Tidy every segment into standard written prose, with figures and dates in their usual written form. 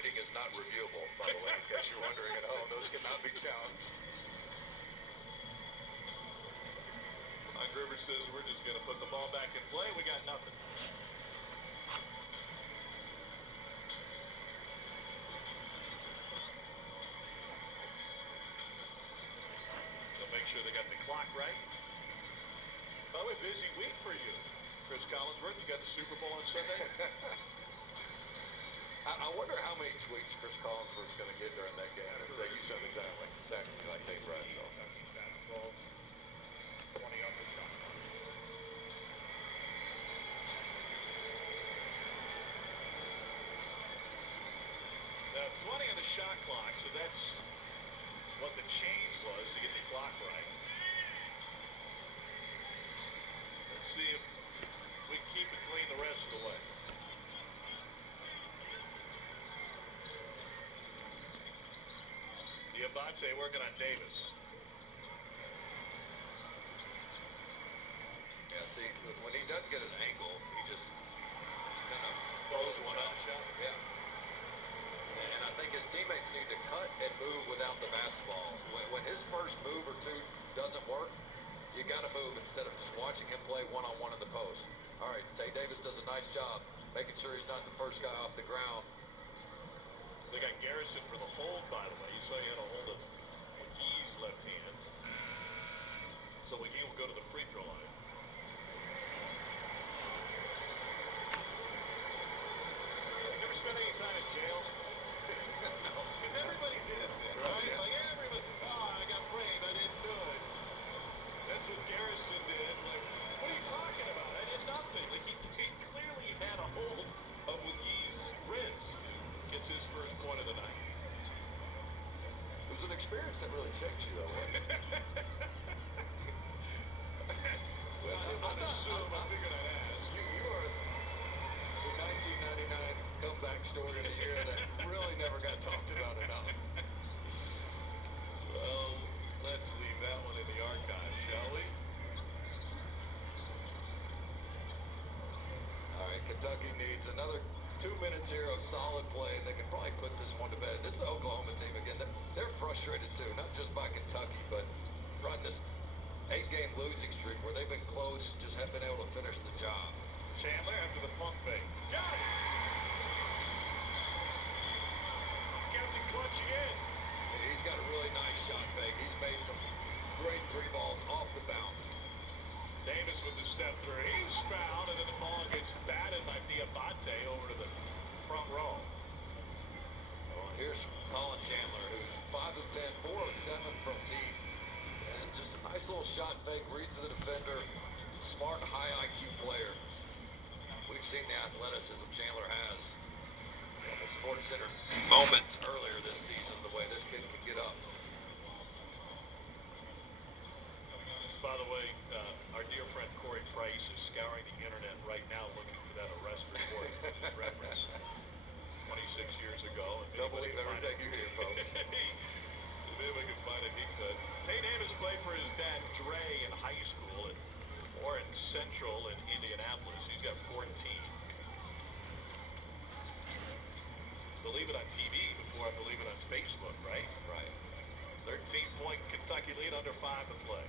reading is not reviewable, by the way, in case you're wondering at home. Those cannot be challenged. Mike Rivers says we're just going to put the ball back in play. We got nothing. They'll make sure they got the clock right. By the way, busy week for you, Chris Collinsworth. You got the Super Bowl on Sunday. I wonder how many tweets Chris Collinsworth's going to get during that game. Say you said exactly like Dave Bradshaw. 20 up the shot. Now 20 on the shot clock, so that's what the change was to get the clock right. Let's see if we can keep it clean the rest of the way. Diabate working on Davis. Yeah, see, when he doesn't get his angle, he just kind of throws one up. Yeah. And I think his teammates need to cut and move without the basketball. When his first move or two doesn't work, you got to move instead of just watching him play one-on-one in the post. All right, Tay Davis does a nice job making sure he's not the first guy off the ground. They got Garrison for the hold, by the way. You saw he had a hold of McGee's left hand. So McGee will go to the free throw line. Never spent any time in jail? No. Because everybody's innocent, right? Yeah. Like everybody, I got framed, I didn't do it. That's what Garrison did. Like, what are you talking about? I did nothing. Like, he clearly had a hold of McGee's wrist. Gets his first point of the night. It was an experience that really changed you, though, wasn't it? Well, I didn't assume. I figured I'd ask. You are the 1999 comeback story of the year that really never got talked about enough. Well, let's leave that one in the archive, shall we? All right, Kentucky needs another 2 minutes here of solid play. They can probably put this one to bed. This is the Oklahoma team again. They're frustrated too, not just by Kentucky, but running this 8-game losing streak where they've been close, just haven't been able to finish the job. Chandler after the pump fake. Got it! Captain Clutch again. And he's got a really nice shot fake. He's made some great 3 balls off the bounce. Davis with the step through. He's fouled, and then the ball gets batted by Diabate over to the front row. Well, here's Colin Chandler, who's 5 of 10, 4 of 7 from deep. And just a nice little shot fake, reads the defender. Smart, high IQ player. We've seen the athleticism Chandler has. In the Sports Center moments earlier this season, the way this kid can get up. By the way, our dear friend Corey Price is scouring the internet right now looking for that arrest report reference 26 years ago. Don't believe everything you hear, folks. If anybody can find it, he could. Tay Davis played for his dad, Dre, in high school at Warren Central in Indianapolis. He's got 14. Believe it on TV before I believe it on Facebook, right? Right. 13-point Kentucky lead, under 5 to play.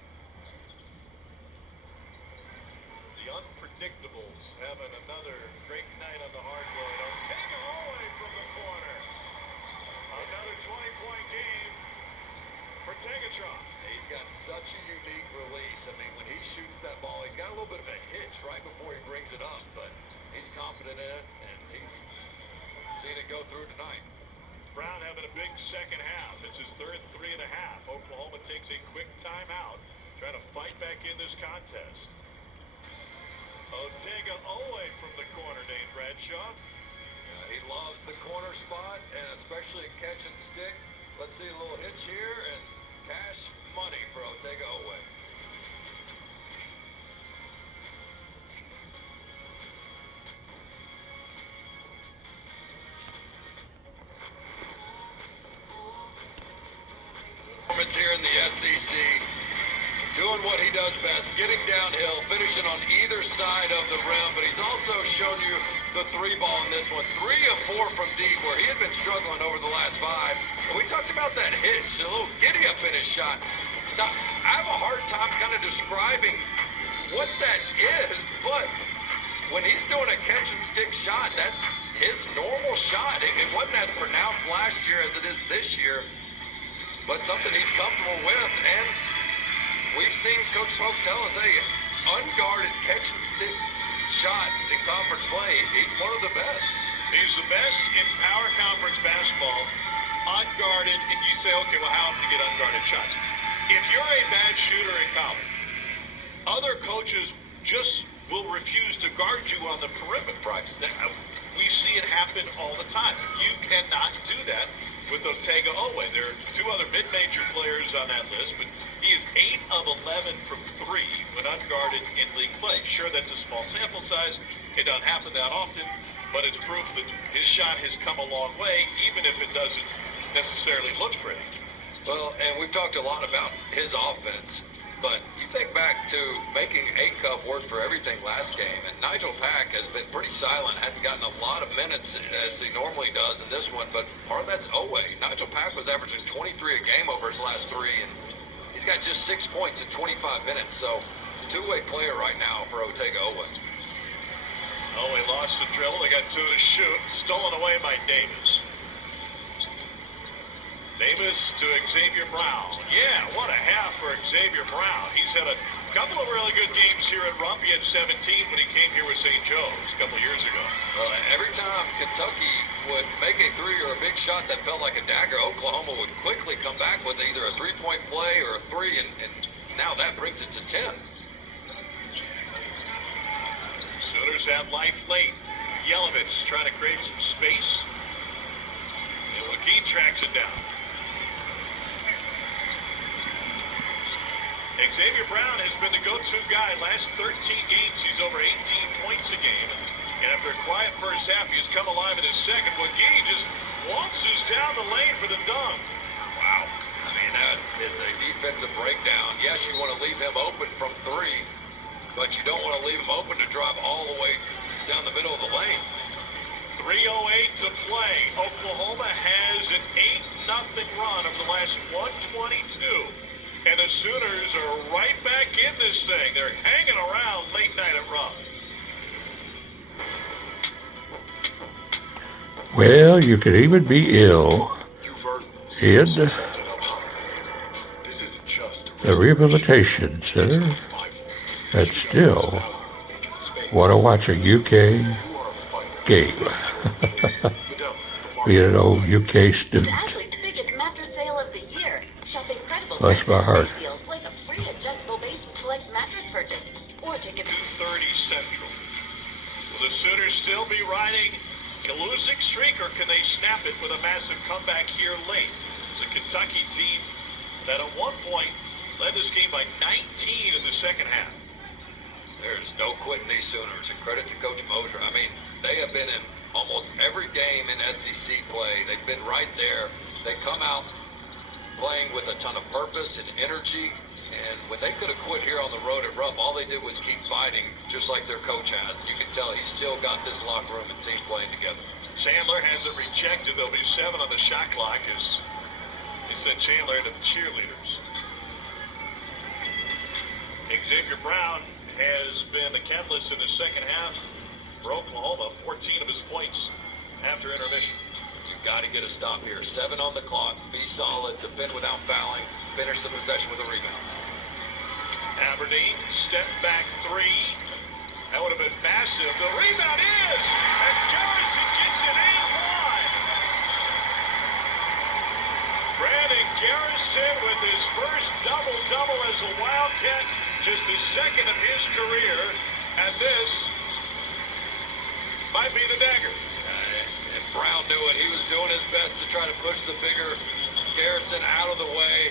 The Unpredictables having another great night on the hardwood. Ortega away from the corner. Another 20-point game for Tegatron. He's got such a unique release. I mean, when he shoots that ball, he's got a little bit of a hitch right before he brings it up, but he's confident in it, and he's seen it go through tonight. Brown having a big second half. It's his third 3.5. Oklahoma takes a quick timeout, trying to fight back in this contest. Ortega away from the corner, Dane Bradshaw. He loves the corner spot, and especially catch and stick. Let's see a little hitch here, and cash money for Ortega away. Performance here in the SEC. Doing what he does best, getting downhill, finishing on either side of the rim, but he's also shown you the 3 ball in this one. 3 of 4 from deep, where he had been struggling talked about that hitch, a little giddy up in his shot. So I have a hard time kind of describing what that is, but when he's doing a catch and stick shot, that's his normal shot. It wasn't as pronounced last year as it is this year, but something he's comfortable with. And we've seen Coach Pope tell us, hey, unguarded catch and stick shots in conference play, he's one of the best. He's the best in power conference basketball, unguarded. And you say, okay, well, how often do you get unguarded shots? If you're a bad shooter in college, other coaches just will refuse to guard you on the perimeter. Right. We see it happen all the time. You cannot do that with Otega Owe. There are two other mid-major players on that list, but he is 8 of 11 from 3 when unguarded in league play. Sure, that's a small sample size. It doesn't happen that often, but it's proof that his shot has come a long way, even if it doesn't necessarily look pretty. Well, and we've talked a lot about his offense, but you think back to making A-Cup work for everything last game, and Nigel Pack has been pretty silent, hadn't gotten a lot of minutes as he normally does in this one, but part of that's Owe. Nigel Pack was averaging 23 a game over his last 3, and he's got just 6 points in 25 minutes, so two-way player right now for Otega Owe. Owe lost the dribble. They got 2 to shoot. Stolen away by Davis. Davis to Xavier Brown. Yeah, what a half for Xavier Brown. He's had a couple of really good games here at Rupp. He had 17 when he came here with St. Joe's a couple of years ago. Every time Kentucky would make a 3 or a big shot that felt like a dagger, Oklahoma would quickly come back with either a 3-point play or a 3, and now that brings it to 10. Sooners have life late. Yelovitz trying to create some space. And McGee tracks it down. Xavier Brown has been the go-to guy. Last 13 games, he's over 18 points a game. And after a quiet first half, he's come alive in his second. McGee just waltzes down the lane for the dunk. Wow. I mean, that is a defensive breakdown. Yes, you want to leave him open from 3, but you don't want to leave him open to drive all the way down the middle of the lane. 3:08 to play. Oklahoma has an 8-0 run over the last 122. And the Sooners are right back in this thing. They're hanging around late night at Rupp. Well, you could even be ill in the rehabilitation center and still want to watch a UK game. Being an old UK student. Bless my heart. Like a free adjustable base with select mattress purchase. Or ticket 2:30 Central. Will the Sooners still be riding a losing streak, or can they snap it with a massive comeback here late? It's a Kentucky team that at one point led this game by 19 in the second half. There's no quitting these Sooners, and credit to Coach Mosier. I mean, they have been in almost every game in SEC play. They've been right there. They come out playing with a ton of purpose and energy, and when they could have quit here on the road at Rupp, all they did was keep fighting, just like their coach has. And you can tell he's still got this locker room and team playing together. Chandler has it rejected. There'll be 7 on the shot clock as they sent Chandler into the cheerleaders. Xavier Brown has been the catalyst in the second half for Oklahoma. 14 of his points after intermission. You've got to get a stop here. 7 on the clock. Be solid. Defend without fouling. Finish the possession with a rebound. Aberdeen, step back 3. That would have been massive. The rebound is, and Garrison gets it in one. Brandon Garrison with his first double-double as a Wildcat, just the second of his career, and this might be the dagger. And Brown knew it. He was doing his best to try to push the bigger Garrison out of the way.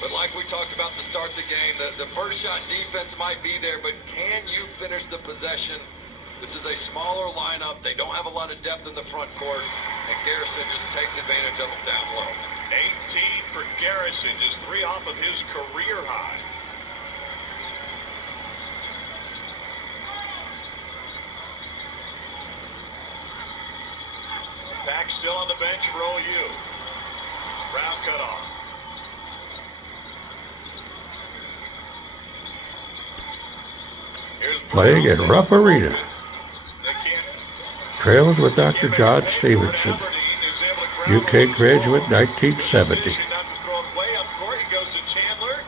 But like we talked about to start the game, the first shot defense might be there, but can you finish the possession? This is a smaller lineup. They don't have a lot of depth in the front court, and Garrison just takes advantage of them down low. 18 for Garrison, just 3 off of his career high. Pack still on the bench for OU. Route cut off. Playing at Rough Arena. They can't. Trails with Dr. John Stephenson, UK graduate, 1970. Decision not to throw it way up court. He goes to Chandler.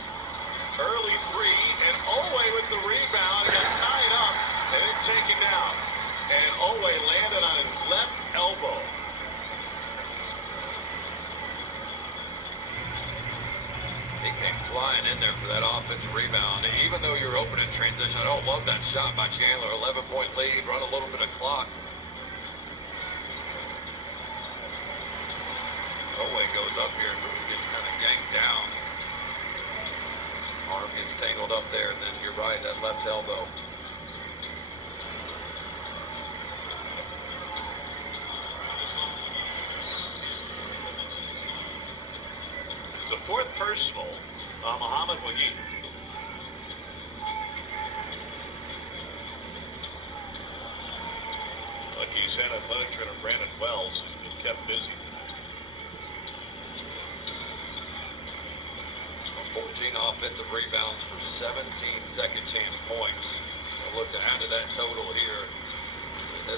Early three, and Olway with the rebound got tied up and then taken down. And Olway landed on his left elbow. He came flying in there for that offensive rebound. Even though you're open in transition, I don't love that shot by Chandler. 11-point lead, run a little bit of clock. Olway goes up here and really gets kind of yanked down. Arm gets tangled up there, and then you're right, that left elbow. It's a fourth personal on Muhammad Wagee. Wagee's had athletic trainer Brandon Wells has been kept busy tonight. 14 offensive rebounds for 17 second chance points. I'll look to add to that total here.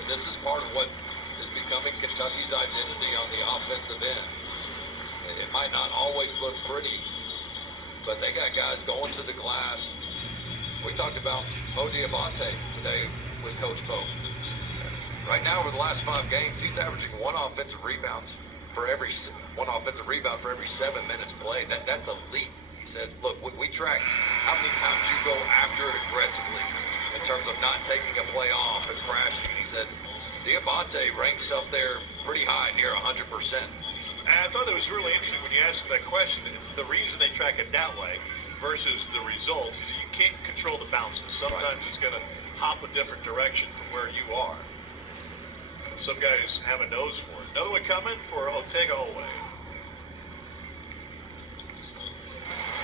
This is part of what is becoming Kentucky's identity on the offensive end. It might not always look pretty, but they got guys going to the glass. We talked about Mo Diabate today with Coach Pope. Right now, over the last 5 games, he's averaging one offensive rebound for every 7 minutes played. That's elite. He said, look, we track how many times you go after it aggressively in terms of not taking a play off and crashing. He said, Diabate ranks up there pretty high, near 100%. I thought it was really interesting when you asked that question. The reason they track it that way versus the results is you can't control the bounces. Sometimes it's going to hop a different direction from where you are. Some guys have a nose for it. Another one coming for Otega Olway.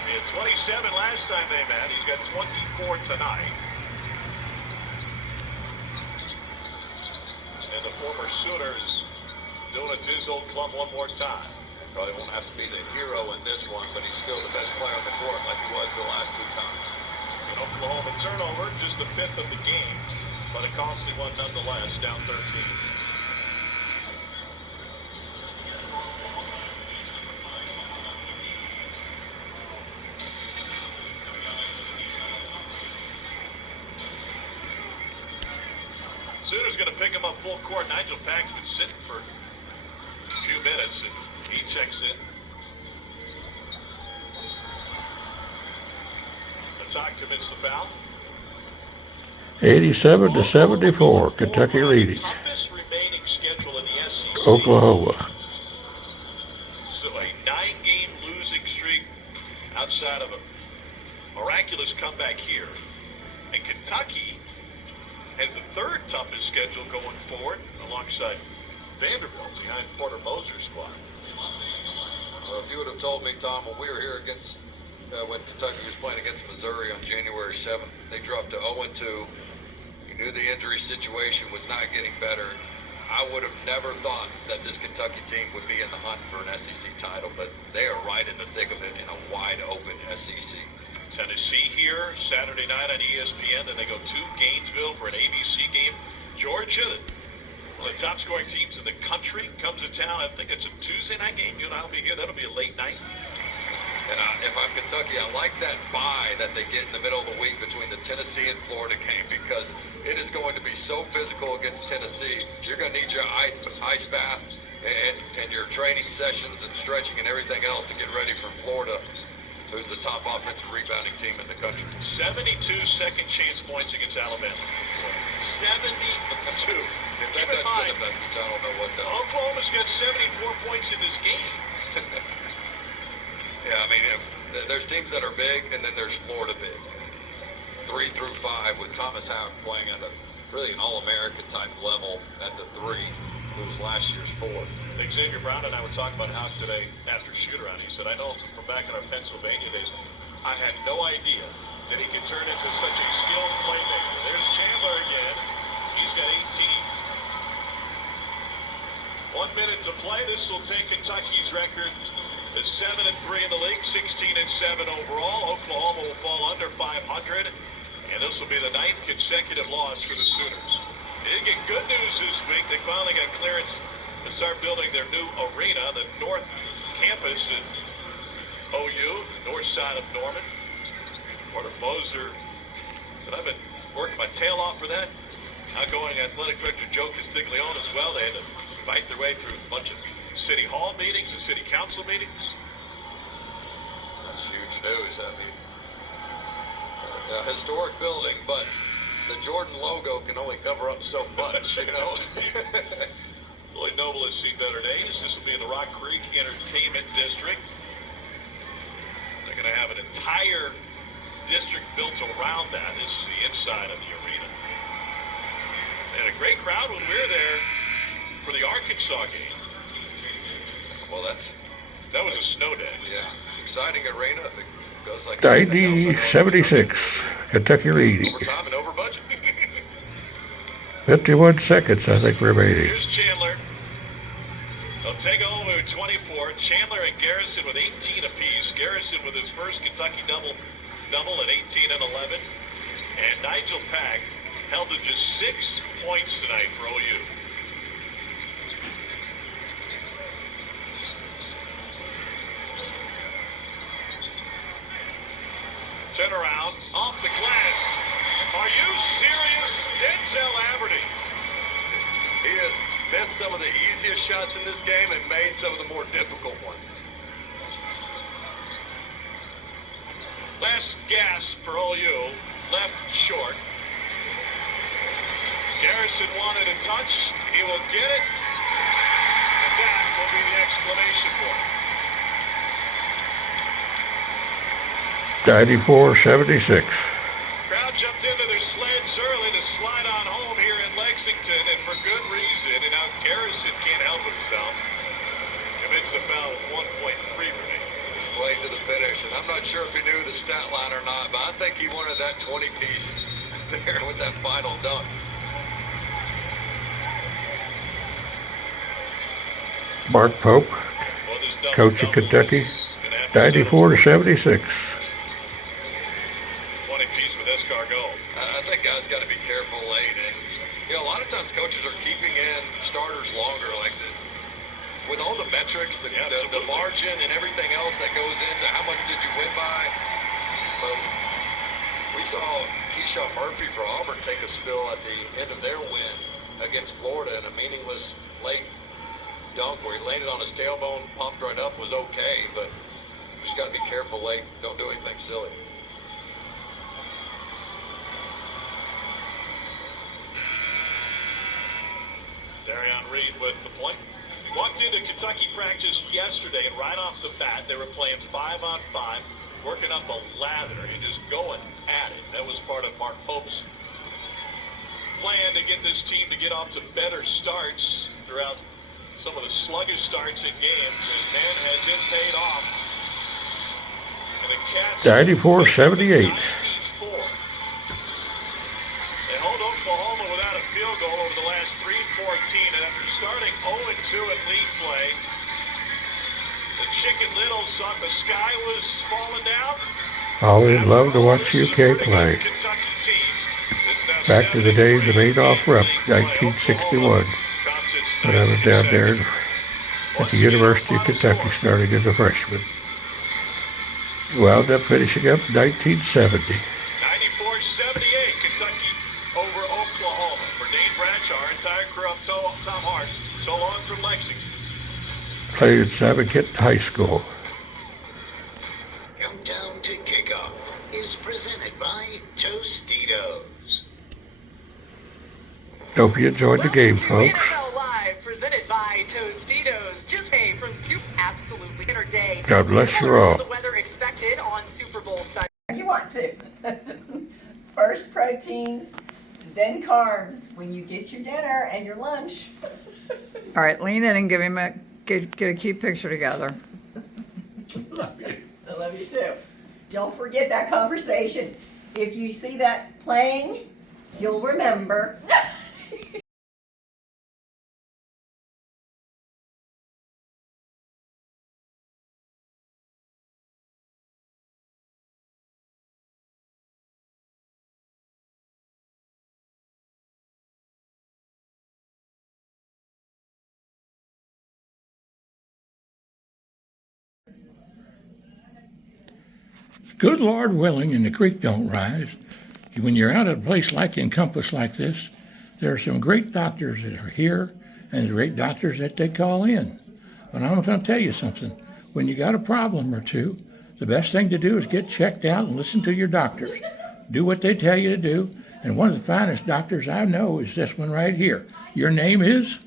He had 27 last time they met. He's got 24 tonight. And the former Sooners doing it to his old club one more time. Probably won't have to be the hero in this one, but he's still the best player on the court like he was the last 2 times. In Oklahoma, turnover, just the 5th of the game, but a costly one nonetheless, down 13. Sooners going to pick him up full court. Nigel Pack's been sitting for a few minutes, and he checks in. Attack commits the foul. 87-74, Kentucky leading. Toughest remaining schedule in the SEC. Oklahoma. So a 9-game losing streak outside of a miraculous comeback here. And Kentucky has the 3rd toughest schedule going forward alongside Vanderbilt behind Porter Moser's squad. Well, if you would have told me, Tom, when we were here against, when Kentucky was playing against Missouri on January 7th, they dropped to 0-2. You knew the injury situation was not getting better. I would have never thought that this Kentucky team would be in the hunt for an SEC title, but they are right in the thick of it in a wide-open SEC. Tennessee here Saturday night on ESPN. Then they go to Gainesville for an ABC game. Georgia, one of the top scoring teams in the country, comes to town. I think it's a Tuesday night game. You and I will be here. That'll be a late night. And if I'm Kentucky, I like that bye that they get in the middle of the week between the Tennessee and Florida game, because it is going to be so physical against Tennessee. You're going to need your ice bath and your training sessions and stretching and everything else to get ready for Florida, who's the top offensive rebounding team in the country. 72 second chance points against Alabama. 72. If Keep in that mind, doesn't send a message, I don't know what does. Oklahoma's got 74 points in this game. Yeah, I mean, there's teams that are big, and then there's Florida big. 3 through 5 with Thomas Howard playing at really an All-American type level at the 3, who was last year's 4. Xavier Brown and I were talking about House today after shoot-around. He said, I know from back in our Pennsylvania days, I had no idea that he could turn into such a skilled playmaker. There's Chandler again. He's got 18. 1 minute to play. This will take Kentucky's record is 7-3 in the league, 16-7 overall. Oklahoma will fall under 500, and this will be the 9th consecutive loss for the Sooners. They did get good news this week. They finally got clearance to start building their new arena, the North Campus at OU, north side of Norman. Porter Moser said, I've been working my tail off for that. Outgoing athletic director Joe Castiglione as well. They had to fight their way through a bunch of city hall meetings and city council meetings. That's huge news. I mean, a historic building, but the Jordan logo can only cover up so much, you know. Really noble has seen better days. This will be in the Rock Creek Entertainment District. They're going to have an entire district built around that. This is the inside of the arena. They had a great crowd when we were there for the Arkansas game. Well, that was a snow day. Yeah, exciting arena. If it goes like 90-76, Kentucky leading. Overtime and over budget. 51 seconds, I think, remaining. Here's Chandler. They'll take over with 24. Chandler and Garrison with 18 apiece. Garrison with his first Kentucky double at 18 and 11. And Nigel Pack held to just 6 points tonight for OU. Turn around, off the glass. Are you serious? Denzel Aberdeen. He has missed some of the easiest shots in this game and made some of the more difficult ones. Last gasp for OU. Left short. Garrison wanted a touch. He will get it. And that will be the exclamation point. 94-76. Crowd jumped into their sleds early to slide on home here in Lexington, and for good reason. And now Garrison can't help himself. Commits a foul with 1.3 remaining. He's played to the finish, and I'm not sure if he knew the stat line or not, but I think he wanted that 20-piece there with that final dunk. Mark Pope, coach of Kentucky, 94-76. 20-piece with Escargot. I think guys got to be careful late. And, you know, a lot of times coaches are keeping in starters longer, like with all the metrics, the margin and everything else that goes into how much did you win by. Well, we saw Keyshawn Murphy for Auburn take a spill at the end of their win against Florida in a meaningless late dunk where he landed on his tailbone, popped right up, was okay, but just got to be careful late. Don't do anything silly. Darion Reed with the point. Walked into Kentucky practice yesterday, and right off the bat, they were playing 5-on-5, working up a lather and just going at it. That was part of Mark Pope's plan to get this team to get off to better starts throughout some of the sluggish starts in games, and man, has it paid off. And the Cats 94-78. 94. They hold Oklahoma without a field goal over the last 3-14, and after starting 0-2 in league play, the Chicken Littles thought the sky was falling down. Always love to watch UK play. Back to the days of Adolph Rupp, 1961, when I was down there at the University of Kentucky starting as a freshman. Wound up finishing up 1970. 94-78, Kentucky over Oklahoma. For Dane Bradshaw, our entire crew, I'm Tom Hart. So long from Lexington. Played at Sabbakit High School. Countdown to Kickoff is presented by Tostitos. Hope you enjoyed the game, Welcome to folks. NFL Live, presented by Tostitos. Just pay from Soup Absolutely Dinner Day. God bless you all. The weather expected on Super Bowl Sunday. You want to. First proteins, then carbs when you get your dinner and your lunch. All right, lean in and give him get a cute picture together. I love you too. Don't forget that conversation. If you see that playing, you'll remember. good Lord willing and the creek don't rise, when you're out at a place like Encompass like this, there are some great doctors that are here and great doctors that they call in. But I'm going to tell you something. When you got a problem or two, the best thing to do is get checked out and listen to your doctors. Do what they tell you to do. And one of the finest doctors I know is this one right here. Your name is?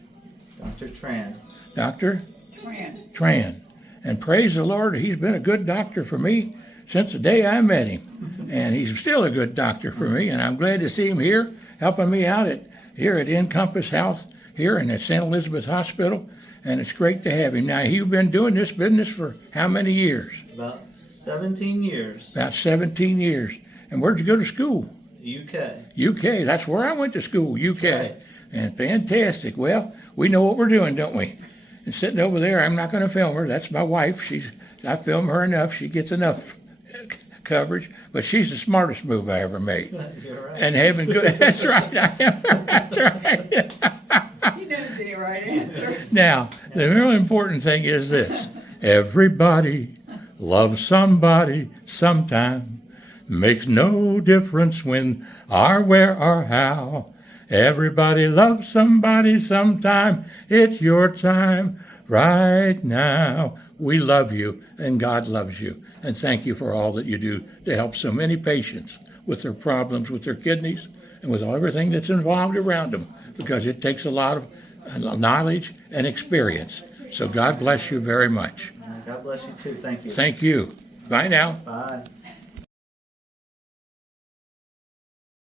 Dr. Tran. Dr. Tran. Tran. And praise the Lord, he's been a good doctor for me since the day I met him. And he's still a good doctor for me, and I'm glad to see him here, helping me out here at Encompass Health, here and at St. Elizabeth Hospital, and it's great to have him. Now, you've been doing this business for how many years? About 17 years. About 17 years. And where'd you go to school? UK. UK, that's where I went to school, UK. Right. And fantastic. Well, we know what we're doing, don't we? And sitting over there, I'm not going to film her. That's my wife. I film her enough. She gets enough coverage. But she's the smartest move I ever made. You're right. And having good, that's right, I am. That's right. He knows the right answer. Now, the real important thing is this. Everybody loves somebody sometime. Makes no difference when or where or how. Everybody loves somebody sometime. It's your time right now. We love you and God loves you. And thank you for all that you do to help so many patients with their problems with their kidneys and with everything that's involved around them, because it takes a lot of knowledge and experience. So God bless you very much. God bless you too. Thank you. Thank you. Bye now. Bye.